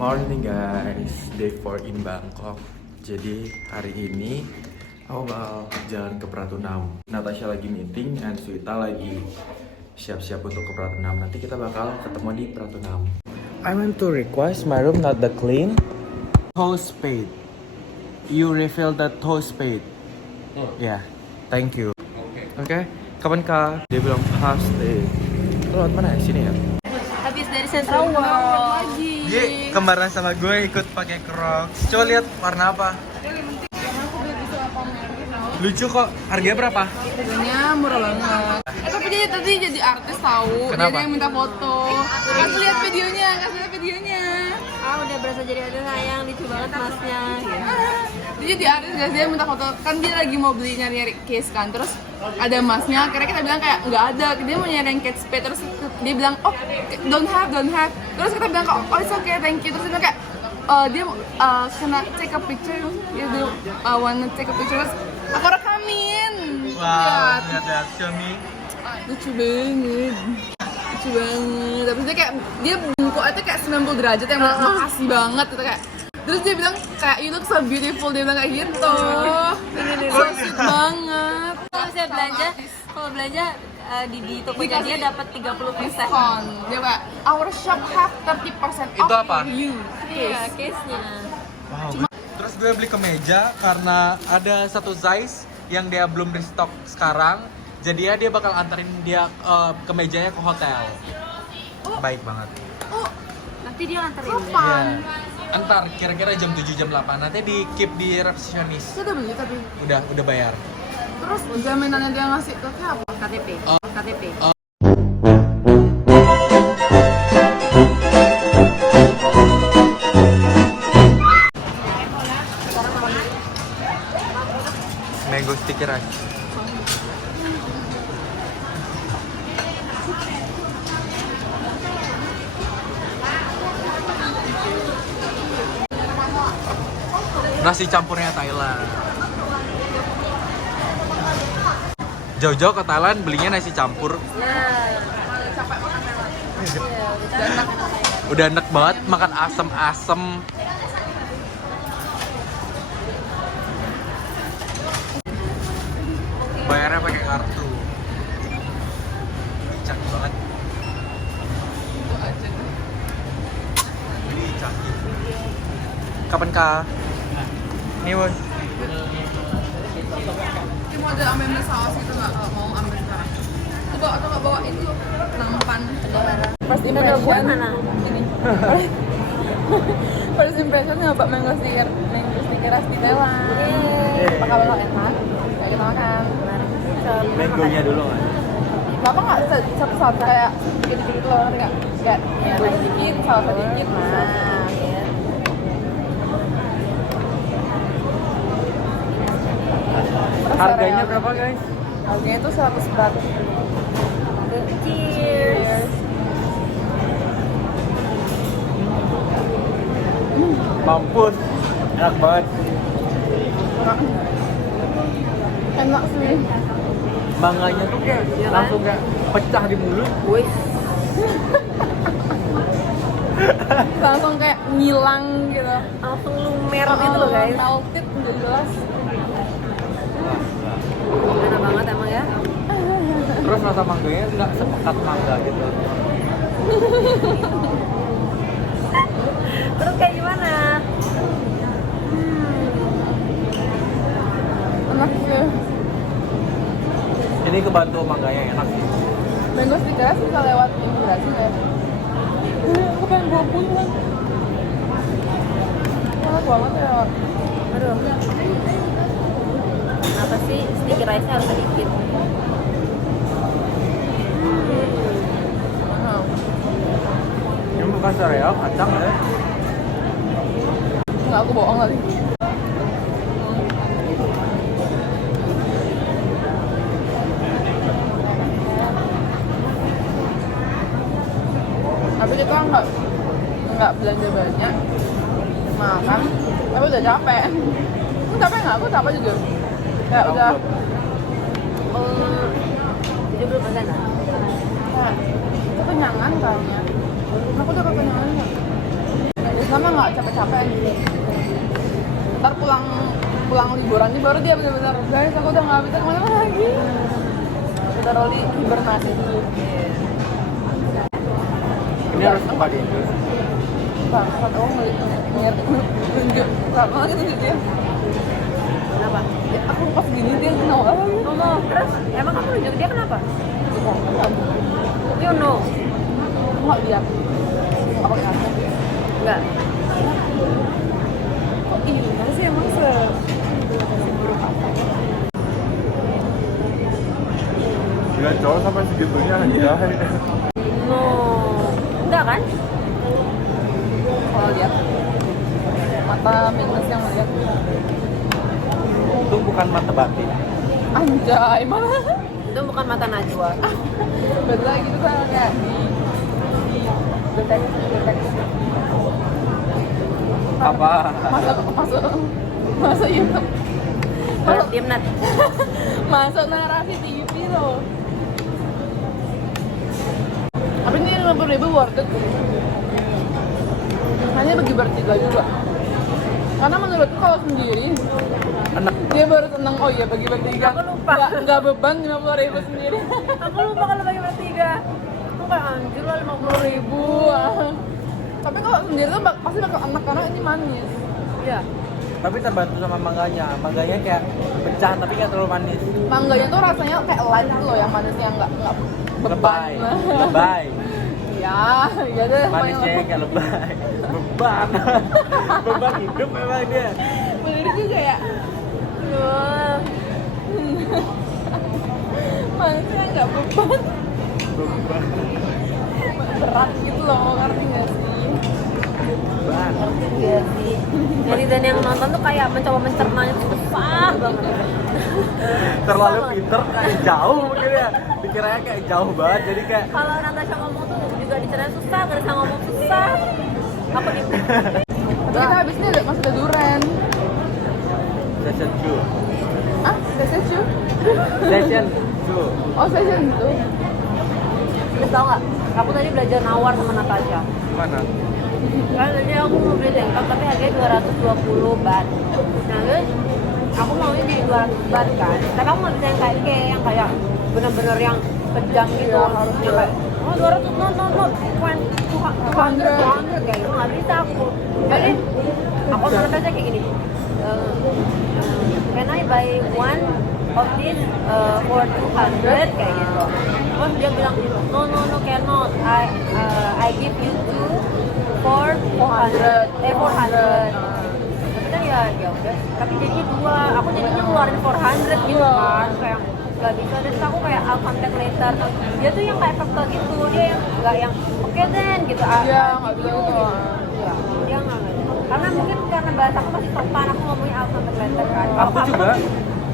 Morning guys, day 4 in Bangkok. Jadi hari ini aku bakal jalan ke Pratunam. Natasha lagi meeting dan Swita lagi siap-siap untuk ke Pratunam. Nanti kita bakal ketemu di Pratunam. I want to request my room not that clean. Toe spade. You refill the toe spade. Yeah, thank you. Oke, kapan kak? Dia bilang half stay. Itu lewat mana ya? Sini ya? Habis dari Central World lagi. Dia kembaran sama gue ikut pakai Crocs. Coba lihat warna apa? Lucu kok. Harganya berapa? Harganya murah banget. Tapi dia tadi jadi artis tahu. Kenapa? Dia ada yang minta foto. Kasih lihat videonya, kasih lihat videonya. Udah berasa jadi ada sayang, lucu banget masnya. Dia jadi artis guys, dia minta foto. Kan dia lagi mau beli nyari case kan. Terus ada masnya, akhirnya kita bilang kayak nggak ada. Dia mau nyari yang Kate Spade, terus dia bilang oh don't have. Terus kita bilang oh it's okay, thank you. Terus dia bilang kayak dia kena take a picture. Dia wanna take a picture. Terus aku rekamin. Wow, lihat show me. Lucu banget. Tapi dia kayak dia bungkuknya kayak 90 derajat yang makasih banget gitu kayak. Terus dia bilang kayak you look so beautiful, dia bilang kayak gitu. So sweet banget. Kalau belanja di tokonya dia dapat 30%. Diskon. Dia kayak our shop have 30% Itu off apa? for you. Iya, case-nya. Wow. Terus gue beli kemeja karena ada satu size yang dia belum restock sekarang. Jadi ya dia bakal anterin dia kemejanya ke hotel. Baik banget. Nanti dia nganterin. Kapan? Antar kira-kira jam 7 jam 8 nanti di keep di resepsionis. Saya udah beli tapi. Udah bayar. Terus jaminannya dia ngasih ke kayak apa? KTP. KTP. Mango sticky rice. Nasi campurnya Thailand. Jauh-jauh ke Thailand belinya nasi campur. Udah enak banget makan asem-asem. Bayarnya pakai kartu. Canggih banget. Ini canggih. Kapan kak? Nih Won. Dia mau ada ambil saus gitu nggak? Mau ambil sekarang. Coba atau nggak bawa itu nampan. First impression mana? Ini. First impression nyoba mango sticker di Thailand. Apakah bakal enak? Ayo kita makan. Mangonya dulu kan? Bapak nggak satu-satu kayak dikit-dikit loh, ngerti nggak? Kayak naik dikit, saus sedikit. Harganya berapa guys? Harganya itu 100 baht. Cheers. Mampus, enak banget. Enak sih. Manganya tuh kayak langsung kayak pecah di mulut. Wih. Langsung kayak ngilang gitu. Langsung lumer gitu loh guys. Melted udah jelas. Enak banget emang ya. Terus rasa mangganya nggak sepekat mangga gitu. Terus kayak gimana? Enak sih. Ini kebantu mangganya enak sih. Mango sticker bisa lewat imigrasi nggak ya? Aku pengen bawa pulang. Enak banget ya. Aduh. Kenapa sih sticky rice-nya harus sedikit? Ini bukan sereal, kacang ya. Nggak, aku bohong kali. Tapi kita nggak belanja banyak, makan, tapi udah capek. Aku capek nggak? Aku capek juga. Kayak udah. 70%. Kayak kekenyangan kayaknya. Aku udah kekenyangan nggak? Sama nggak capek-capek gitu. Ntar pulang liburan ini baru dia benar-benar guys aku udah nggak bisa kemana-mana lagi. Udah Rolly hibernasi dulu. Ini harus apa di Inggris? Bangsat aku nunjuk sama gitu dia. Kenapa? Ya, aku pas gini dia kenal lagi. Ngomong terus emang kamu nunjuk dia kenapa? You know. Nggak lihat. Apa kan? Enggak. Kok ini sih emang seburuk apa? Gila cowok sampai segitunya aja. No. Enggak kan? Kalau lihat mata minus yang melihat Itu bukan mata batin. anjay malah Itu bukan mata Najwa. beda gitu kan kayak di detek Apa? masuk YouTube Kalau diem Nat. masuk narasi TV loh. Tapi ini 50.000 worth it hanya bagi bertiga juga, karena menurutku kalau sendiri Enak. dia baru seneng. Oh iya bagi bertiga Aku lupa. nggak beban 50.000 sendiri. Aku lupa kalau bagi bertiga. Aku kayak anjir lah 50.000 tapi kalau sendiri tuh pasti bakal enak karena ini manis. Iya. Tapi terbantu sama mangganya. Mangganya kayak pecah tapi nggak terlalu manis. Mangganya tuh rasanya kayak light gitu loh, yang manisnya nggak beban. Lebay. Lebay. Ya, ya deh. Manisnya kayak lebay. Beban. Beban hidup memang dia. Bener juga ya. Wah. Manisnya nggak beban. Beban. Berat gitu loh, ngerti nggak sih? Beban. Iya sih. Jadi dan yang nonton tuh kayak mencoba mencernanya tuh susah banget. Terlalu pinter kayak jauh mungkin ya. Dikiranya kayak jauh banget jadi kayak Kalau Natasha ngomong tuh juga dicerna susah, gak bisa ngomong susah. Aku di Tapi kita habis ini masih ada durian. session 2. Ah, session cu? Session 2. Oh, session itu. Terus tau gak? Aku tadi belajar nawar sama Natasha. Mana? Kan tadi aku mau beli singkap tapi harganya 220 baht. Nah terus aku maunya jadi 200 baht kan. Tapi aku nggak bisa yang kayak yang kayak bener-bener yang kejam gitu. Iya, harus Yang kayak oh 200 no 200 kayak gitu nggak bisa aku. Jadi aku sama Natasha kayak gini. Can I buy one of this for 200 kayak gitu. Terus dia bilang no cannot. I give you two for 400. Tapi kan ya udah. Tapi jadinya dua. Aku jadinya ngeluarin 400 gitu kan. Kayak nggak bisa. Terus aku kayak I'll contact later. Dia tuh yang kayak fakta gitu. Dia yang nggak yang oke then gitu. Iya, nggak bisa gitu. Iya, dia nggak gitu. Karena mungkin karena bahasa aku masih sopan, aku ngomongnya I'll contact later kan. Kalau Aku kamu juga. kan,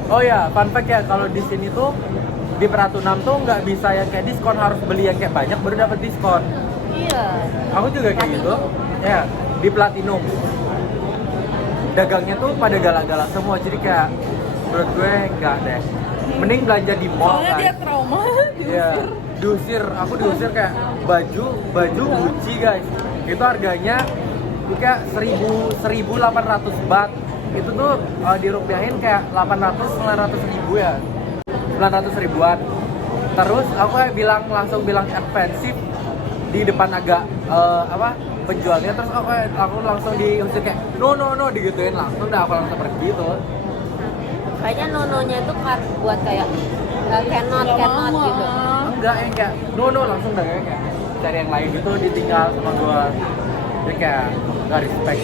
Oh ya, fun fact ya kalau di sini tuh di Peratu 6 tuh nggak bisa yang kayak diskon, harus beli yang kayak banyak baru dapat diskon. iya. Aku juga kayak gitu. Ya, di Platinum. Dagangnya tuh pada galak-galak semua, jadi kayak menurut gue nggak deh. Mending belanja di mall Soalnya kan. dia trauma. Iya, diusir. Aku diusir kayak baju Gucci guys. Itu harganya kayak 1.800 baht. Itu tuh dirupiahin kayak 900 ribu ya. 900 ribuan. Terus aku kayak langsung bilang expensive di depan agak penjualnya, terus aku langsung diusir kayak no digituin langsung, udah aku langsung pergi tuh. Kayaknya nononya itu kan buat kayak cannot gitu. Enggak, yang kayak no langsung dah kayak cari yang lain gitu, ditinggal sama gua. Jadi kayak nggak respect.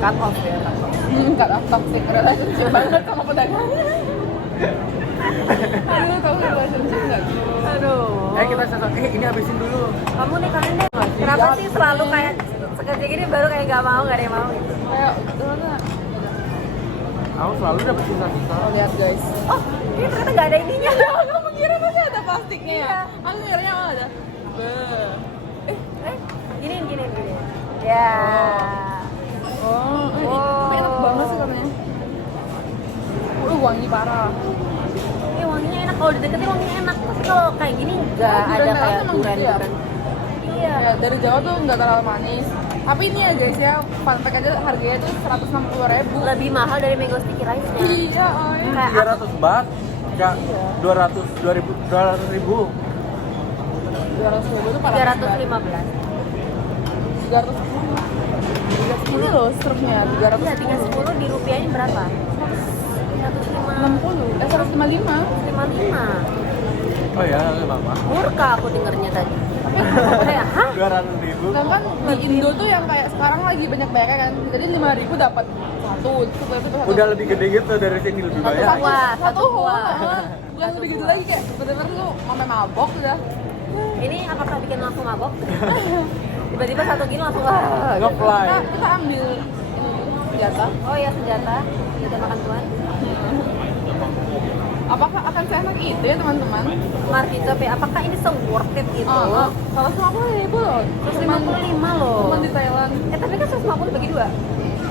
Cut off ya. Cut off toxic relationship banget sama pedagang. Aduh, kamu relationship nggak sih? Aduh. Kita ini habisin dulu. Kamu nih kalian deh. Kenapa sih selalu kayak sekejap gini baru kayak nggak mau, nggak ada yang mau gitu? Kayak gimana? Aku selalu dapet sisa-sisa. Oh, lihat guys. Oh, ini ternyata nggak ada ininya. Kamu kira masih ada plastiknya ya? Iya. Aku ngiranya malah ada. Gini. Ya. Oh, Oh. tapi enak banget sih katanya. Wangi parah. Ini wanginya enak, kalau dideketin wanginya enak. Tapi kalau kayak gini nggak Oh, ada durian kayak emang durian. gitu ya? Iya. Ya, dari Jawa tuh nggak terlalu manis. Tapi ini ya guys ya, fun fact aja harganya tuh 160.000. Lebih mahal dari mango sticky rice-nya. Iya, oh ya. Kayak 300 baht, ya 200 ribu. 200.000 tuh 315. 310 loh struknya, 300. Iya, 310 di rupiahnya berapa? 105. 155. 155. Oh ya, lama. Murka aku dengernya tadi. Kayak, hah? 200 ribu. Sedangkan di Indo tuh yang kayak sekarang lagi banyak kan. Jadi 5.000 dapat satu. Satu. Udah lebih gede gitu dari sini lebih Satu banyak. buah, Satu satu buah. Bukan lebih gitu lagi kayak bener-bener tuh sampai mabok udah. Ini apakah bikin langsung mabok? Tiba-tiba 1 kilo langsung wah. Nge-fly. Kita ambil senjata. Oh ya senjata, kita makan tuan. Apakah akan seenak itu ya teman-teman? Martito P, apakah ini se-worth it itu? Kalau 150 loh. 155 loh. Cuman di Thailand. Tapi kan 150 bagi 2.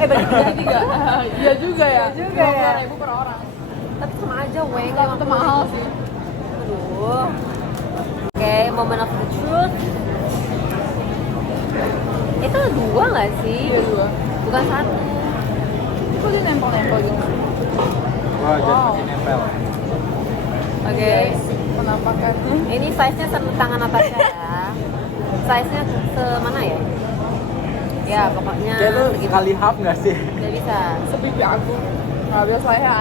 Bagi 3 juga. Iya juga ya. Iya juga ya. 50.000 per orang. Tapi sama aja weh, Itu mahal sih. Aduh. Oke, moment of the truth. Itu 2 nggak sih? Iya dua. Bukan 1. Kok dia nempel-nempel gitu? Wah, jadi Wow. makin nempel. Oke. Penampakan. Ini size-nya tangan Natasha ya. Size-nya semana ya? Ya, pokoknya Kayak lu segitu. sekali half nggak sih? Nggak bisa. Sepipi aku. Nggak bisa ya,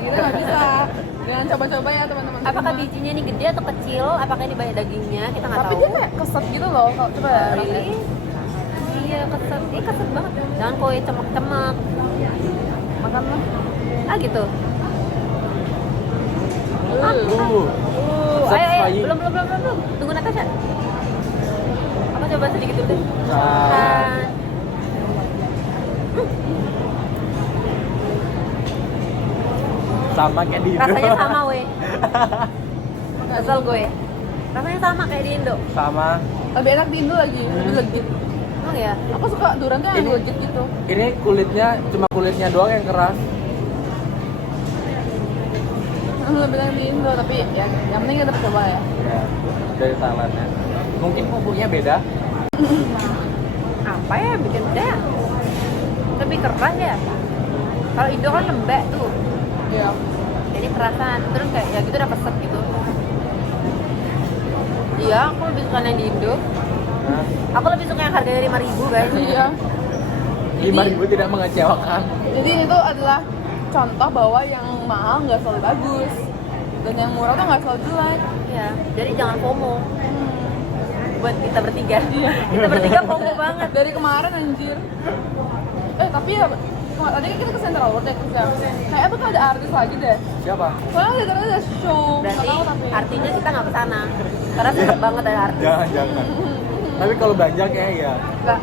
gitu nggak bisa. Jangan coba-coba ya teman-teman. Apakah semua. bijinya ini gede atau kecil? Apakah ini banyak dagingnya? Kita nggak Tapi tahu. dia kayak keset gitu loh. Kalau coba ya. Really? Iya, keset. Keset banget. Jangan kue cemek-cemek. Makan lah. Ah gitu. Uh, Ayo, belum. Tunggu Natasha. Apa coba sedikit dulu deh. Nah. Sama kayak di Indo. Rasanya sama weh. Kesel gue. Rasanya sama kayak di Indo. Sama. Lebih enak di Indo lagi. Lebih legit. Emang ya? Aku suka durian tuh yang Ini- legit gitu. Ini kulitnya cuma kulitnya doang yang keras. Lebih enak di Indo tapi ya yang penting kita coba ya. Ya, dari Thailandnya. Mungkin bumbunya beda. Apa ya bikin beda? Lebih keras ya? Kalau Indo kan lembek tuh. Iya. Jadi kerasan. Terus kayak ya gitu udah keset gitu. Iya, aku lebih suka yang di Indo. Nah, Aku lebih suka yang harganya 5.000 guys. Iya. 5.000 tidak mengecewakan. Jadi itu adalah contoh bahwa yang mahal nggak selalu bagus dan yang murah tuh nggak selalu jelek. Iya, jadi jangan FOMO. Buat kita bertiga. Kita bertiga FOMO banget. Dari kemarin anjir. Tapi ya tadi kan kita ke Central World ya kita. Kayaknya tuh ada artis lagi deh. Siapa? Soalnya ada show. Nggak Berarti tahu tapi. artinya kita nggak kesana. Karena susah banget ada artis. Jangan. Tapi kalau belanja kayak ya. Enggak.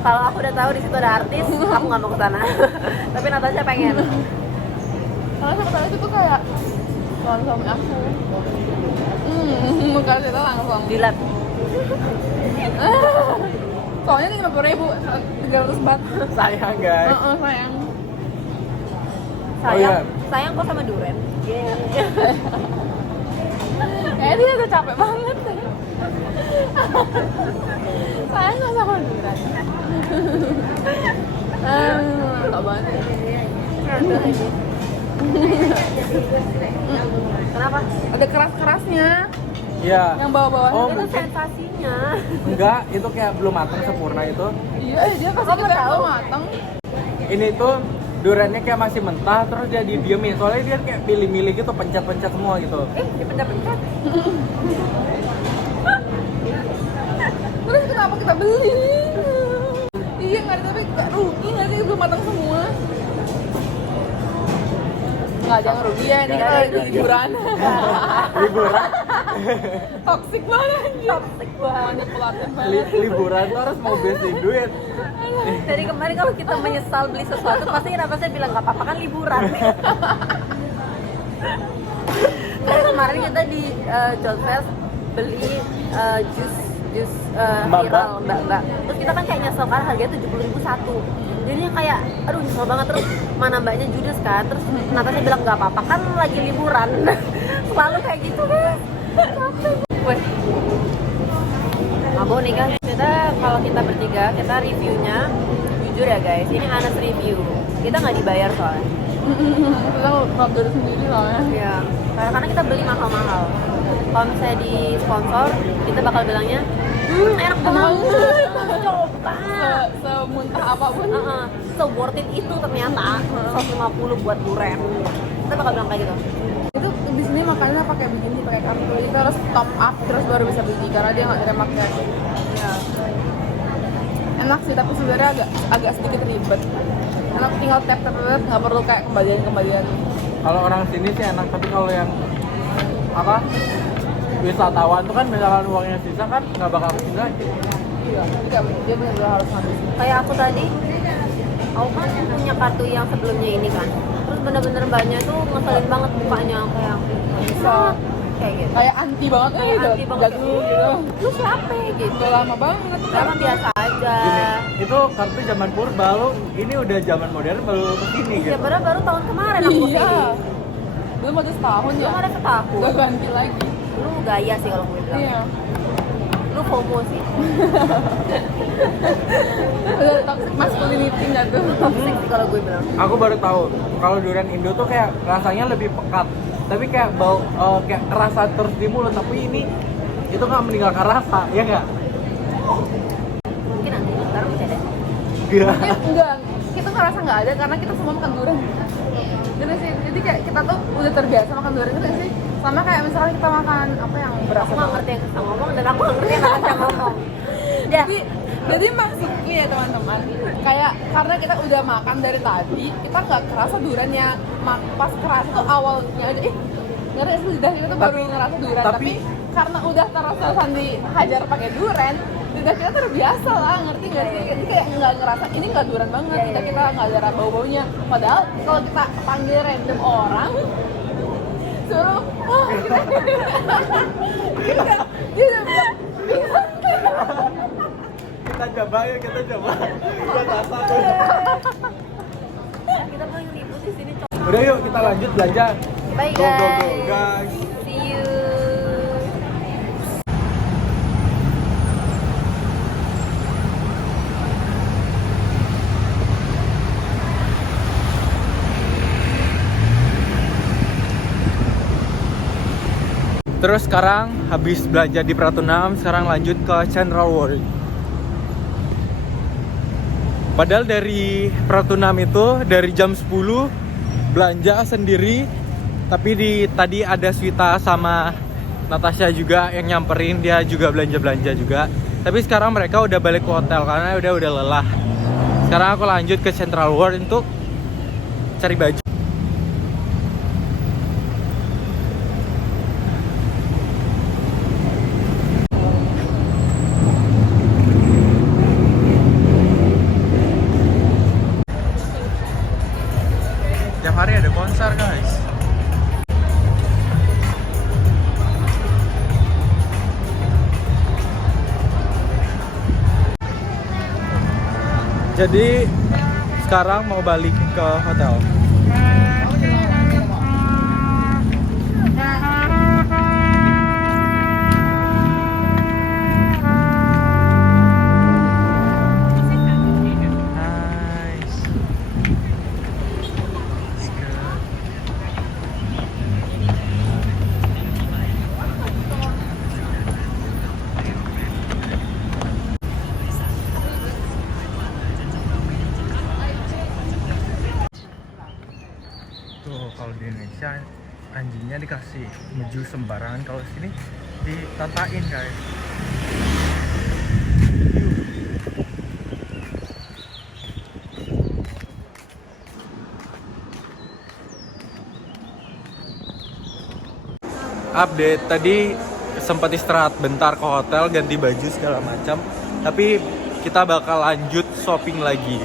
Kalau aku udah tahu di situ ada artis, aku nggak mau kesana. Tapi Natasha pengen. Soalnya siapa tahu itu tuh kayak suami aku. Muka kita langsung. Dilat. Soalnya ini 50.000, 300 baht. Sayang guys. Sayang. Sayang, iya. sayang kok sama duren. Kayaknya dia udah capek banget. Sayang nggak sama duran. Nggak banget. Kenapa? Ada keras-kerasnya. Iya. Yang bawah-bawah. Oh, Itu mungkin sensasinya. enggak, itu kayak belum matang sempurna itu. Iya, dia pasti juga tahu matang. Ini tuh duriannya kayak masih mentah terus dia didiemin. Soalnya dia kayak pilih-milih gitu, pencet-pencet semua gitu. Dipencet-pencet. Terus kenapa kita beli? Iya nggak ada tapi nggak rugi nggak sih belum matang semua. Nggak jangan rugi ya ini Nggak, kita nggak. liburan. Liburan, Toxic banget anjir. Toxic banget pelatihan banget. liburan tuh harus mau basic duit. Dari kemarin kalau kita menyesal beli sesuatu pasti kenapa saya bilang nggak apa-apa kan liburan. Dari kemarin kita di John Fest beli jus viral mbak. Terus kita kan kayak nyesel kan harganya 70.000 satu. Jadinya kayak aduh nyesel banget terus mana mbaknya judes kan. Terus Natasha bilang nggak apa-apa kan lagi liburan. Selalu kayak gitu guys. Weh, mabuk nih kan. Kita kalau kita bertiga, kita reviewnya jujur ya guys, ini honest review. Kita nggak dibayar soalnya. Kita order sendiri soalnya. Iya, karena kita beli mahal-mahal. Kalau misalnya di sponsor, kita bakal bilangnya, enak banget, coba. Semuntah apapun. So worth it itu ternyata 150 buat duren. Kita bakal bilang kayak gitu. Itu di sini makannya pakai begini, pakai kartu. Itu harus top up terus baru bisa beli karena dia nggak terima cash. Ya. Enak sih, tapi sebenarnya agak sedikit ribet. Enak tinggal tap nggak perlu kayak kembalian. Kalau orang sini sih enak, tapi kalau yang apa wisatawan tuh kan misalkan uangnya sisa kan nggak bakal kesini lagi. Iya, jadi kayak dia benar-benar harus habis. Kayak aku tadi, aku kan punya kartu yang sebelumnya ini kan. Terus bener-bener mbaknya tuh ngeselin banget mukanya kayak bisa kayak gitu. Kayak anti banget Kayak anti banget jadul gitu. Lu siapa gitu? Udah lama banget. Karena biasa aja. Gini, itu kartu zaman purba, lu ini udah zaman modern baru kesini Iya, gitu. padahal baru tahun kemarin aku Iya. kesini. Belum ada setahun ya. Belum ada setahun. Udah ganti lagi. Lu gaya sih kalau gue bilang. Iya. Lu FOMO sih. Udah toxic masculinity nggak tuh? Toxic sih kalau gue bilang. Aku baru tahu kalau durian Indo tuh kayak rasanya lebih pekat, tapi kayak bau kayak kerasa terus di mulut, tapi ini itu nggak meninggalkan rasa, ya nggak? Mungkin nanti sekarang bisa deh. Iya. Enggak, kita ngerasa nggak ada karena kita semua makan durian. Jadi kayak kita tuh udah terbiasa makan durian gitu sih. Sama kayak misalnya kita makan apa yang berasa Aku nggak ngerti yang kita ngomong dan aku nggak ngerti yang kita ngomong. Ya. Jadi maksudnya ya teman-teman, kayak karena kita udah makan dari tadi, kita nggak kerasa duriannya. Pas kerasa tuh awalnya aja, ngerti sih lidah kita tuh baru ngerasa durian. Tapi karena udah terus-terusan dihajar pakai durian, lidah kita terbiasa lah, ngerti nggak sih? Jadi kayak nggak ngerasa ini nggak durian banget, lidah kita nggak ada bau-baunya. Padahal kalau kita panggil random orang, suruh, kita dia udah bilang, Kita coba ya, kita coba. Buat apa tuh? Kita paling ribut di sini. Udah yuk kita lanjut belanja. Bye Go go go guys. guys. See you. Terus sekarang habis belanja di Pratunam, sekarang lanjut ke Central World. Padahal dari Pratunam itu dari jam 10 belanja sendiri, tapi tadi ada Swita sama Natasha juga yang nyamperin, dia juga belanja juga. Tapi sekarang mereka udah balik ke hotel karena udah lelah. Sekarang aku lanjut ke Central World untuk cari baju. Tiap hari ada konser guys. Jadi sekarang mau balik ke hotel. Nice. Tuh kalau di Indonesia anjingnya dikasih meju sembarangan, kalau sini ditatain guys. Update tadi sempat istirahat bentar ke hotel, ganti baju segala macam, tapi kita bakal lanjut shopping lagi.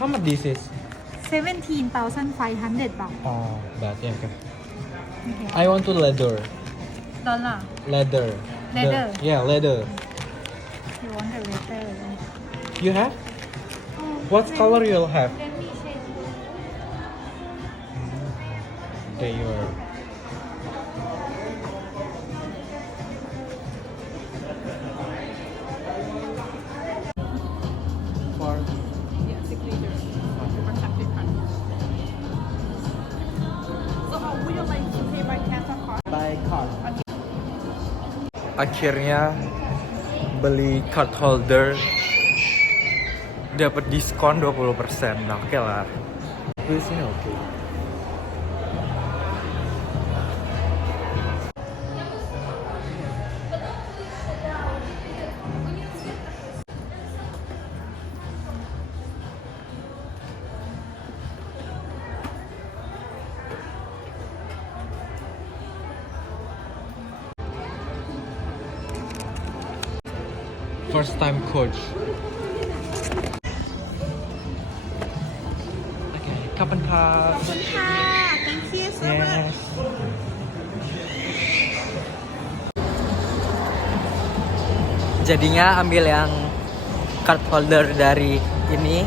How much this is? 17,500 baht. Oh, that yeah. Okay. Okay. I want to leather. Dollar. Leather. Leather? Yeah, leather. You want the letter? You have? Oh, What color you'll have? Let me check. Okay, you're. Akhirnya beli card holder dapat diskon 20%. Nah, oke lah. Di sini oke. First time coach. Oke, kapan kak? Thank you so much. Yes. Jadinya ambil yang card holder dari ini,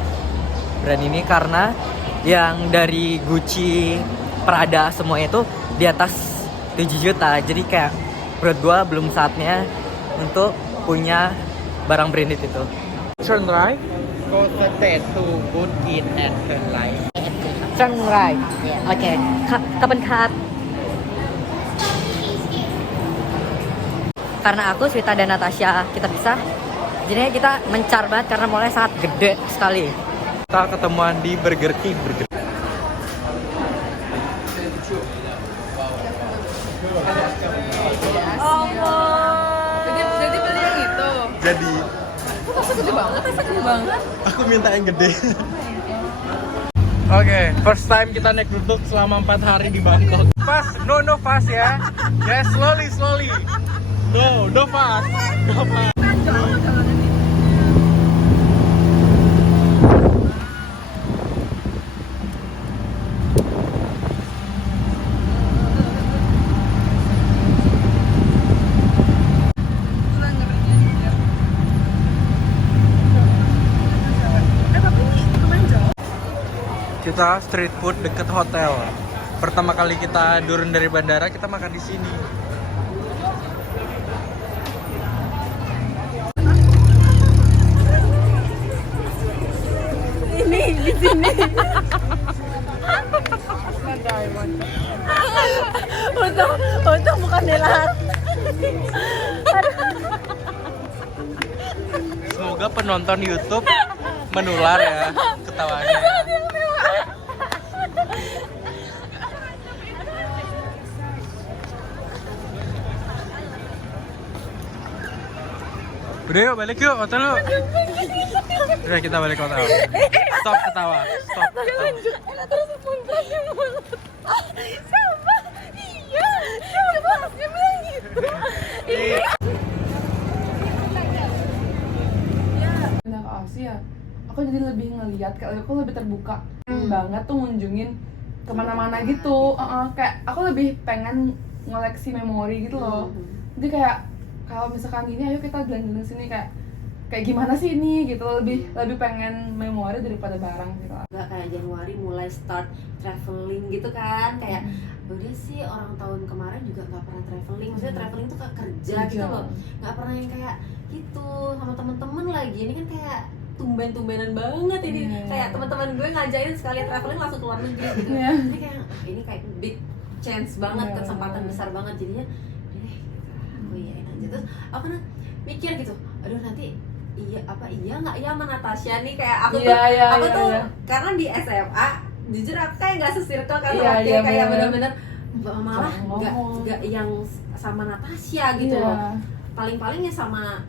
brand ini, karena yang dari Gucci, Prada semua itu di atas 7 juta. Jadi kayak menurut gua belum saatnya untuk punya barang branded itu. Turn right. Go straight to good eat and turn right. Turn right. Oke. Kapan cut? Karena aku, Swita dan Natasha kita pisah. Jadinya kita mencar banget karena mallnya sangat gede sekali. Kita ketemuan di Burger King. Jadi beli yang itu. Jadi Kok tasnya gede banget? aku minta yang gede. Oke, first time kita naik duduk selama 4 hari di Bangkok. Fast, no fast ya. Yes, slowly. No fast. Kita street food deket hotel. Pertama kali kita turun dari bandara, kita makan di sini. Ini di sini. Untung bukan nelat. Semoga penonton YouTube menular ya ketawanya. Udah yuk, balik yuk hotel yuk. Udah kita balik hotel. Stop ketawa. Stop. Terus muntahnya mulut. Sama. Iya. Coba dia bilang gitu. Pindah ke Asia, aku jadi lebih ngeliat, kayak aku lebih terbuka banget tuh ngunjungin kemana-mana gitu. Kayak aku lebih pengen ngoleksi memori gitu loh. Jadi kayak kalau misalkan gini, ayo kita jalan-jalan sini, kayak gimana sih ini gitu, lebih pengen memori daripada barang gitu. Enggak kayak Januari mulai start traveling gitu kan, kayak udah sih orang tahun kemarin juga nggak pernah traveling, maksudnya traveling tuh kayak kerja gitu loh, nggak pernah yang kayak gitu sama temen-temen lagi. Ini kan kayak tumben-tumbenan banget ini, kayak teman-teman gue ngajakin sekali traveling langsung keluar negeri gitu. Ini kayak ini kayak big chance banget, kesempatan besar banget jadinya. Oh iya aja. Terus aku kan mikir gitu, aduh nanti iya nggak ya sama Natasha nih, kayak aku tuh karena di SMA jujur aku kayak nggak se-circle kan sama dia, kayak bener-bener malah nggak yang sama Natasha gitu loh. Paling-paling ya sama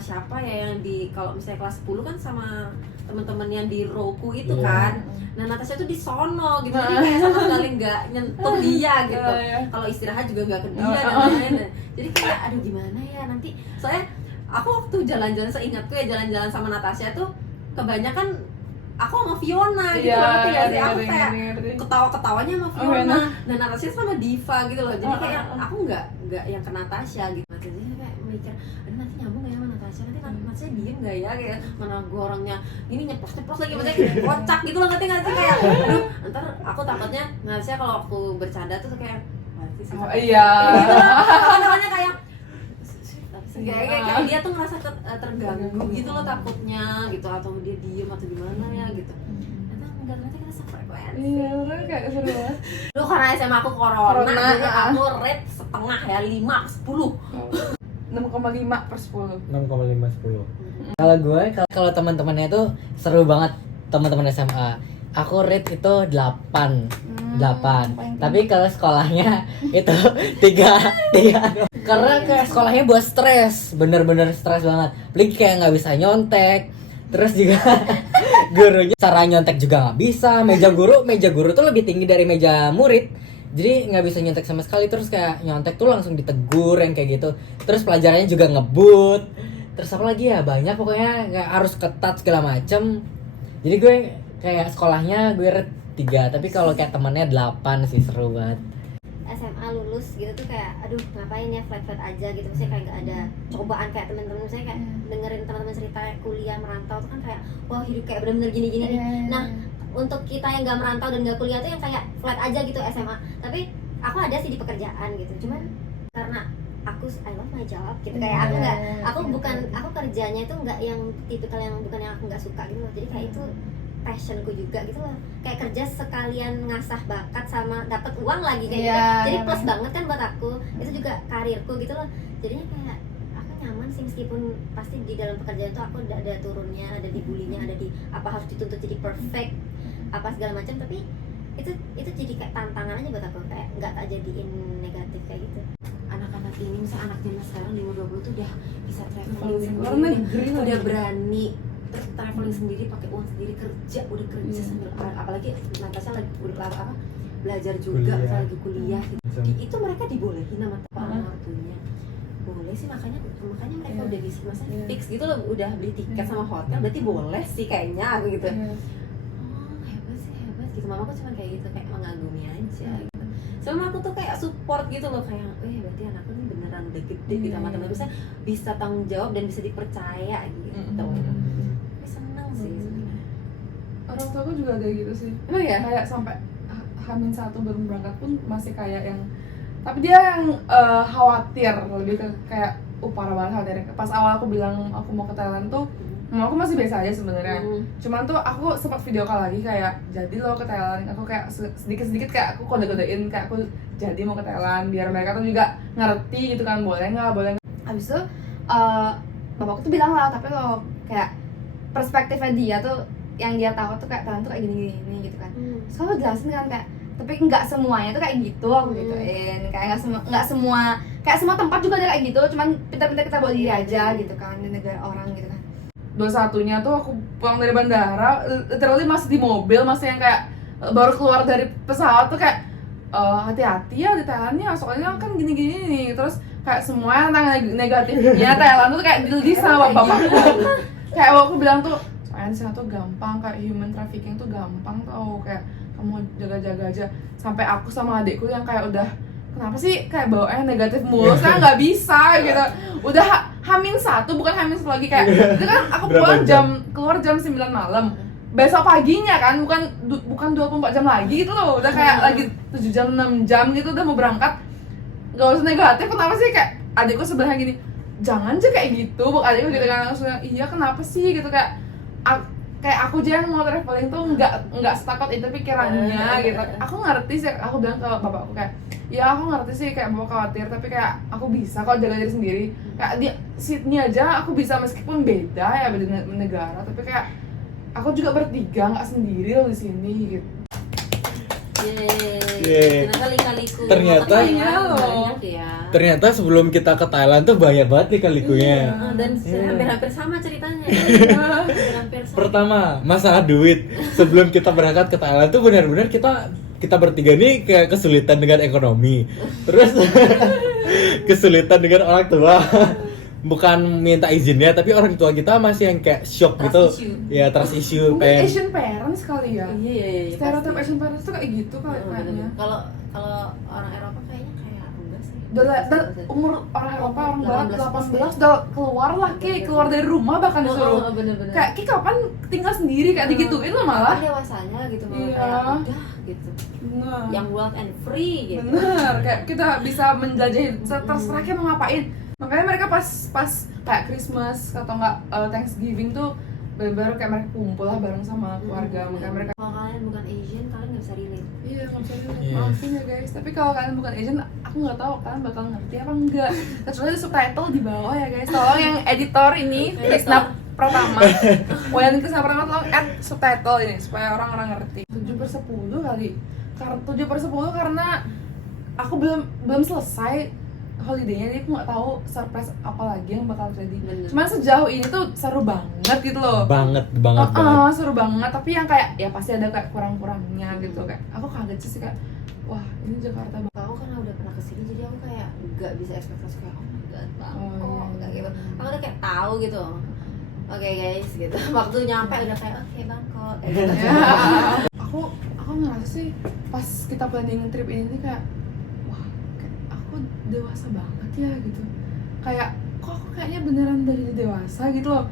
siapa ya yang di, kalau misalnya kelas 10 kan sama teman-teman yang di Roku itu kan. Nah Natasha tuh di sono gitu, jadi kayak sama sekali nggak nyentuh dia gitu. Kalau istirahat juga nggak ke dia dan lain-lain. Jadi kayak aduh gimana ya nanti, soalnya aku waktu jalan-jalan, seingatku ya jalan-jalan sama Natasha tuh kebanyakan aku sama Fiona gitu, ngerti gak sih? Aku kayak ketawa-ketawanya sama Fiona, dan Natasha sama Diva gitu loh. Jadi kayak aku nggak yang ke Natasha gitu. Jadi kayak mikir, aduh nanti nyambung gak ya sama Natasha? Nanti Natasha diem gak ya? Kayak mana gue orangnya ini nyeplos-nyeplos lagi, maksudnya kayak kocak gitu loh, ngerti gak sih? Kayak aduh ntar aku takutnya Natasha kalau aku bercanda tuh kayak mati sih. Iya. Namanya kayak kayak dia tuh ngerasa terganggu gitu loh takutnya gitu, atau dia diem atau gimana ya gitu. Ternyata enggak ternyata kita sefrekuensi. Iya, kan kayak seru banget. Lu karena SMA aku corona, Corona, jadi aku rate setengah ya, 5/10. 6,5/10. 6,5/10. Kalau gue kalau teman-temannya tuh seru banget, teman-teman SMA. Aku rate itu 8. Tapi kalau sekolahnya itu 3. Karena kayak sekolahnya buat stres, bener-bener stres banget. Apalagi kayak nggak bisa nyontek. Terus juga gurunya cara nyontek juga nggak bisa. Meja guru tuh lebih tinggi dari meja murid. Jadi nggak bisa nyontek sama sekali. Terus kayak nyontek tuh langsung ditegur yang kayak gitu. Terus pelajarannya juga ngebut. Terus apa lagi ya, banyak pokoknya, kayak harus ketat segala macem. Jadi gue kayak sekolahnya gue rate 3, tapi kalau kayak temennya 8 sih, seru banget. SMA lulus gitu tuh kayak aduh ngapain ya, flat aja gitu, maksudnya kayak nggak ada cobaan kayak teman-teman, misalnya kayak dengerin teman-teman cerita kuliah merantau tuh kan kayak wah hidup kayak bener-bener gini-gini nih. Nah untuk kita yang nggak merantau dan nggak kuliah tuh yang kayak flat aja gitu SMA, tapi aku ada sih di pekerjaan gitu, cuman karena aku I love my job gitu, kayak aku kerjanya itu nggak yang tipikal yang bukan yang aku nggak suka gitu loh, jadi kayak itu passionku juga gitu loh, kayak kerja sekalian ngasah bakat sama dapat uang lagi kayak gitu, jadi plus banget kan buat aku, itu juga karirku gitu loh, jadinya kayak aku nyaman sih, meskipun pasti di dalam pekerjaan tuh aku ada turunnya, ada dibulinya, ada di apa harus dituntut jadi perfect apa segala macam, tapi itu jadi kayak tantangan aja buat aku, kayak nggak tak jadiin negatif kayak gitu. Anak-anak ini misalnya anak zaman sekarang di umur 20 tuh udah bisa traveling sendiri, udah berani terus traveling sendiri, pakai uang sendiri, udah kerja sambil, apalagi Natasha lagi udah belajar juga, lagi kuliah gitu. Itu mereka dibolehin sama ortunya, boleh sih, makanya mereka udah bisa maksudnya fix gitu loh, udah beli tiket sama hotel, berarti boleh sih kayaknya aku gitu. Hebat gitu, mamaku cuma kayak gitu, kayak mengagumi aja gitu. Sama aku tuh kayak support gitu loh, kayak berarti anakku ini beneran udah gede gitu sama teman, bisa tanggung jawab dan bisa dipercaya gitu. Seneng sih sebenarnya. Orang tua aku juga kayak gitu sih. Emang ya, kayak sampai H-1 baru berangkat pun masih kayak yang, tapi dia yang khawatir, lebih ke kayak parah banget khawatir. Pas awal aku bilang aku mau ke Thailand tuh, aku masih biasa aja sebenarnya. Cuman tuh aku sempat video call lagi kayak, jadi lo ke Thailand. Aku kayak sedikit-sedikit kayak aku kode-kodein kayak aku jadi mau ke Thailand, biar mereka tuh juga ngerti gitu kan, boleh nggak. Habis itu bapakku tuh bilang lah, tapi lo kayak perspektifnya dia tuh, yang dia tahu tuh kayak Thailand tuh kayak gini gitu kan. Terus aku jelasin kan kayak, tapi nggak semuanya tuh kayak gitu, aku gituin. Kayak nggak semua kayak semua tempat juga ada kayak gitu, cuman pintar-pintar kita bawa diri aja gitu kan, di negara orang gitu kan. 21-nya tuh aku pulang dari bandara, literally masih di mobil, masih yang kayak baru keluar dari pesawat tuh kayak hati-hati ya di Thailandnya, soalnya kan gini-gini nih. Terus kayak semua tentang negatifnya Thailand tuh kayak dildi sama bapakku. Kayak aku bilang tuh, soalnya di sana tuh gampang, kayak human trafficking tuh gampang tau, kayak kamu jaga-jaga aja. Sampai aku sama adikku yang kayak udah, kenapa sih kayak bawaannya negatif mulu, sekarang nggak bisa gitu. Udah H-1, bukan H-1 lagi, kayak itu kan aku pulang keluar jam 9 malam. Besok paginya kan, bukan 24 jam lagi gitu loh. Udah kayak lagi 7 jam, 6 jam gitu udah mau berangkat. Gak usah negatif, kenapa sih, kayak adikku sebelahnya gini, jangan aja kayak gitu, adikku gitu kan, langsung iya kenapa sih gitu, kayak aku aja yang mau traveling tuh nggak setakut itu pikirannya gitu. Aku ngerti sih, aku bilang ke bapakku kayak, ya aku ngerti sih kayak bapak khawatir, tapi kayak aku bisa kok jaga diri sendiri. Kayak di Sydney aja aku bisa, meskipun beda ya, beda negara, tapi kayak aku juga bertiga, nggak sendiri loh di sini gitu. Kenapa lika-liku? Ternyata sebelum kita ke Thailand tuh banyak banget nih kalikunya. Dan hampir-hampir sama ceritanya. Hampir sama. Pertama, masalah duit. Sebelum kita berangkat ke Thailand tuh benar-benar kita bertiga nih kayak kesulitan dengan ekonomi. Terus kesulitan dengan orang tua. Bukan minta izinnya, tapi orang tua kita masih yang kayak shock gitu. Ya, trust issue. Mungkin Asian parents kali ya. Iya. Stereotip Asian parents tuh kayak gitu kayaknya. Kalau orang Eropa kayaknya kayak enggak sih. Udah umur orang Eropa, orang Barat 18 udah keluar lah, keluar dari rumah bahkan disuruh. Bener-bener. Kayak kapan tinggal sendiri, kayak digituin lo malah. Dewasanya gitu malah, Iya. kayak udah gitu. Bener. Yang wild and free gitu. Bener, kayak kita bisa menjajah terserah kita mau ngapain. Makanya mereka pas kayak Christmas atau enggak Thanksgiving tuh baru kayak mereka kumpul lah bareng sama keluarga, makanya mereka Kalau kalian bukan Asian, kalian nggak bisa relate. iya nggak bisa lihat, Iya. maafin ya guys. Tapi kalau kalian bukan Asian, aku nggak tahu kalian bakal ngerti apa enggak. Kecuali ada subtitle di bawah ya guys. Tolong yang editor ini, Krisna Pratama, Wayan Krisna Pratama, tolong add subtitle ini supaya orang-orang ngerti. 7/10 kali, karena 7/10 karena aku belum selesai holiday-nya, jadi aku nggak tahu surprise apa lagi yang bakal terjadi. Bener. Cuman sejauh ini tuh seru banget gitu loh. banget banget. Seru banget, tapi yang kayak ya pasti ada kayak kurang-kurangnya gitu. Kayak aku kaget sih kayak wah ini Jakarta banget. Aku karena udah pernah kesini, jadi aku kayak nggak bisa ekspektasi kayak oh my god Bangkok, nggak gitu. Aku udah kayak tahu gitu. Oke guys, gitu. Waktu nyampe udah kayak oke Bangkok. Kayak gitu. Ya, aku ngerasa sih pas kita planning trip ini nih kayak wah kayak aku dewasa banget ya gitu. Kayak kok aku kayaknya beneran dari dewasa gitu loh.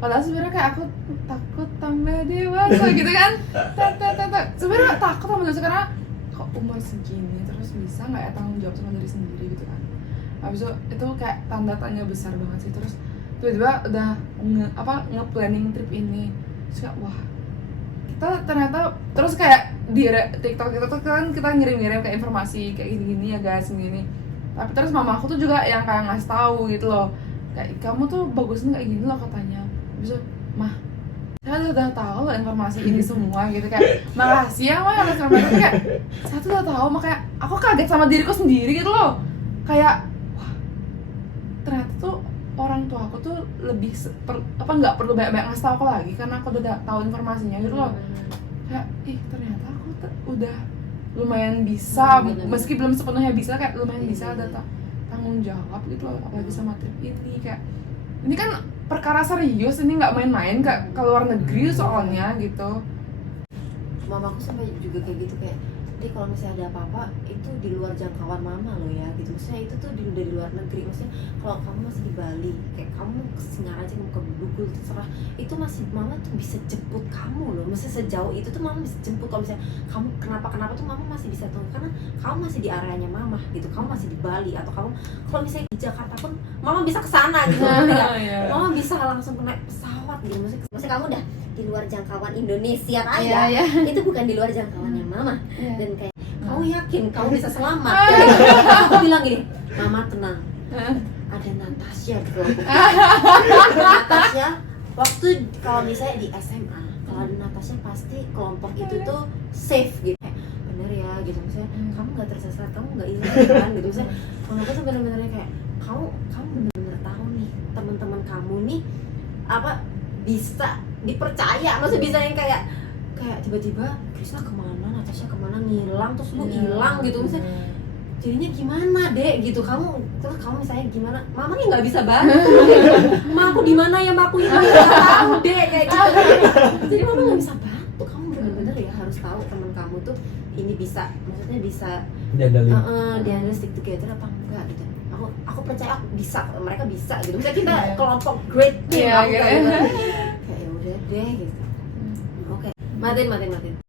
Padahal sebenarnya kayak aku takut tambah dewasa gitu kan. Sebenarnya takut tambah dewasa karena kok umur segini terus bisa nggak ya tanggung jawab sama diri sendiri gitu kan. Habis itu kayak tanda tanya besar banget sih. Terus tiba-tiba udah nge-planning trip ini. Terus kayak wah kita ternyata terus kayak di TikTok itu tuh kan kita ngirim-ngirim kayak informasi kayak gini-gini ya guys gini. Tapi terus mama aku tuh juga yang kayak ngasih tahu gitu loh. Kayak kamu tuh bagusnya kayak gini loh katanya. Bisa mah saya udah tahu loh informasi ini semua gitu kayak makasih ya mah atas informasi kayak saya tuh udah tahu makanya aku kaget sama diriku sendiri gitu loh. Kayak wah ternyata tuh orang tua aku tuh lebih nggak perlu banyak-banyak ngasih tahu aku lagi karena aku udah tahu informasinya gitu loh. Kayak ternyata aku udah lumayan bisa meski belum sepenuhnya bisa kayak lumayan bisa ada tanggung jawab gitu loh, apalagi sama trip ini. Kayak ini kan perkara serius, ini nggak main-main kayak ke luar negeri soalnya gitu. Mamaku sampai juga kayak gitu kayak jadi kalau misalnya ada apa-apa itu di luar jangkauan mama lo ya gitu. Maksudnya itu tuh udah di luar negeri. Maksudnya kalau kamu masih di Bali kayak kamu kesini aja mau ke Bugul terserah, itu masih mama tuh bisa jemput kamu loh. Maksudnya sejauh itu tuh mama bisa jemput. Kalau misalnya kamu kenapa tuh mama masih bisa tunggu karena kamu masih di areanya mama gitu. Kamu masih di Bali atau kamu kalau misalnya di Jakarta pun mama bisa kesana gitu. Mama bisa langsung naik pesawat gitu. Maksudnya kamu udah di luar jangkauan Indonesia aja. Itu bukan di luar jangkauannya mama. Dan kayak kamu yakin kamu bisa selamat? Aku bilang gini, mama tenang. Ada Natasha di kelompok. Natasha waktu kalau misalnya di SMA, kalau ada Natasha pasti kelompok itu tuh safe gitu. Bener ya gitu, misalnya kamu nggak tersesat, kamu nggak hilang kan gitu. Misalnya mama aku tuh bener-bener kayak kamu bener-bener tahu nih teman-teman kamu nih apa bisa dipercaya, maksudnya bisa yang kayak tiba-tiba Krisna kemana, Natasha kemana, ngilang terus lu hilang gitu, misalnya jadinya gimana dek gitu, terus kamu misalnya gimana, mama nih nggak bisa bantu, ma aku di mana ya, ma aku ini nggak tahu dek kayak gitu, jadi mama nggak bisa bantu, kamu bener-bener ya harus tahu teman kamu tuh ini bisa, maksudnya bisa diandalkan stick together apa enggak gitu. Aku percaya aku bisa, mereka bisa gitu. Misalnya kita kelompok great team, kayak ya udah deh gitu. Oke, matiin.